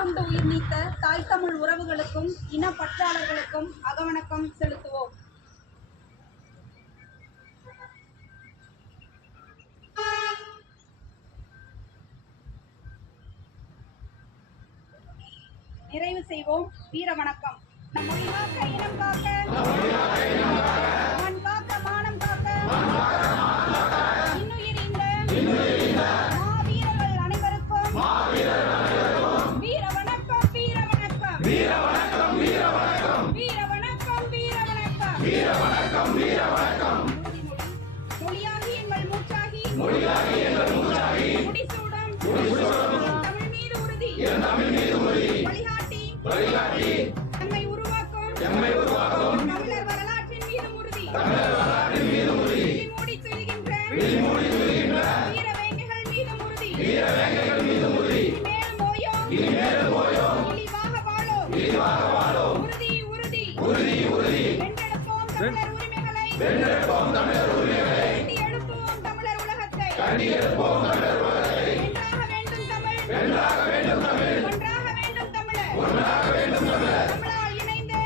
கொண்டு உயிர் நீத்த தாய் தமிழ் உறவுகளுக்கும் இனப்பற்றாளர்களுக்கும் அகவணக்கம் செலுத்துவோம். நிறைவு செய்வோம். வீர வணக்கம். நம் மொழி காக்க, இனம் காக்க, மண் காக்க, மானம் காக்க, இன்னுயிர் மாவீரர்கள் அனைவருக்கும் வீர வணக்கம், வீர வணக்கம், வீர வணக்கம், வீர வணக்கம், வீர வணக்கம், வீர வணக்கம், வீர வணக்கம், வீர வணக்கம். மொழியாகி எங்கள் மூச்சாகி, மொழியாகி எங்கள் மூச்சாகி, முடிசூடும் தமிழ் மீது உறுதி, தமிழ் மீது உறுதி, வழிகாட்டி நம்மை உருவாக்கும் தமிழர் வரலாற்றின் மீது உறுதி, தமிழர் வரலாற்றின் மீது உறுதி, மூடி சொல்கின்ற வீரவேங்கைகள் மீது உறுதி, வீரவேங்கைகள் மீது உறுதி, இனிமேலும் ஓயோம் இழிவாக வாழோம் உறுதி உறுதி உறுதி உறுதி. வென்றெடுப்போம் தமிழர் உரிமைகளை, கட்டி எழுப்புவோம் தமிழர் உலகத்தை, வென்றாக வேண்டும் தமிழ், ஒன்றாக வேண்டும் தமிழர், தமிழால் இணைந்து